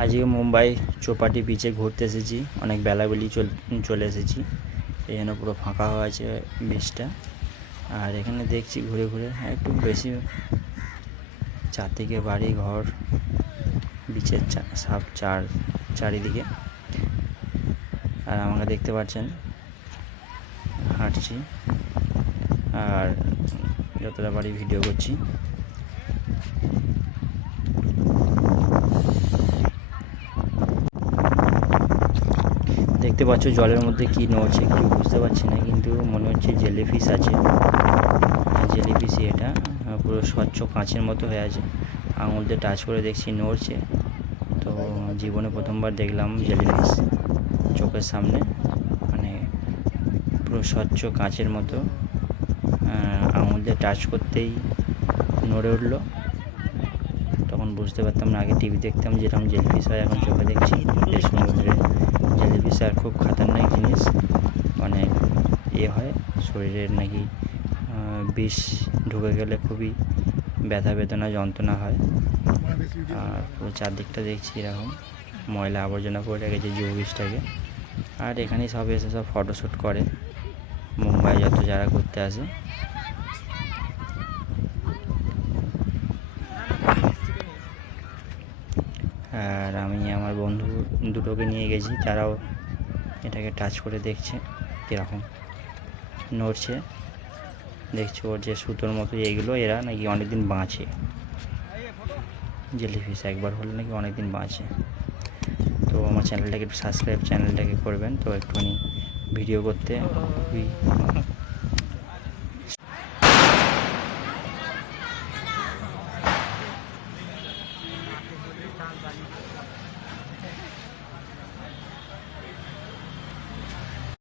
আজকে মুম্বাই চৌপাটি বিচে ঘুরতে এসেছি, অনেক বেলাবেলি চলে এসেছি। এই জন্য পুরো ফাঁকা হয়ে আছে বিচটা। আর এখানে দেখছি ঘুরে ঘুরে একটু বেশি চারদিকে বাড়ি ঘর, বিচের সব চারিদিকে। আর আমাকে দেখতে পাচ্ছেন হাঁটছি আর যতটা বাড়ি ভিডিও করছি। দেখতে পাচ্ছ জলের মধ্যে কি নড়ছে কিছু বুঝতে পারছি না, কিন্তু মনে হচ্ছে জেলিফিশ আছে। জেলিফিশই এটা, পুরো স্বচ্ছ কাঁচের মতো হয়ে আছে। আঙুল দিয়ে টাচ করে দেখছি নড়ছে। তো জীবনে প্রথমবার দেখলাম জেলিফিশ চোখের সামনে, মানে পুরো স্বচ্ছ কাঁচের মতো। আঙুল দিয়ে টাচ করতেই নড়ে উঠলো। তখন বুঝতে পারতাম না, আগে টিভি দেখতাম যেরকম জেলিফিশ হয়, এখন চোখে দেখছি যে সমুদ্রে জেলিফিশ আর খুব খাতারনাক জিনিস। মানে হয় শরীরের নাকি বিষ ঢুকে গেলে খুবই ব্যথা বেদনা যন্ত্রণা হয়। আর পুরো চারদিকটা দেখছি এরকম ময়লা আবর্জনা করে রেখেছে জুহু বিচটাকে। আর এখানেই সব এসে সব ফটোশ্যুট করে মুম্বাই যত যারা ঘুরতে আসে। আর আমি আমার বন্ধু দুটোকে নিয়ে গেছি, তারাও এটাকে টাচ করে দেখছে কীরকম নড়ছে। দেখছো ওর যে সুতোর মতো এইগুলো, এরা নাকি অনেকদিন বাঁচে। জেলিফিশ একবার হলে নাকি অনেকদিন বাঁচে। তো আমার চ্যানেলটাকে একটু সাবস্ক্রাইব চ্যানেলটাকে করবেন। তো একটুখানি ভিডিও করতে খুবই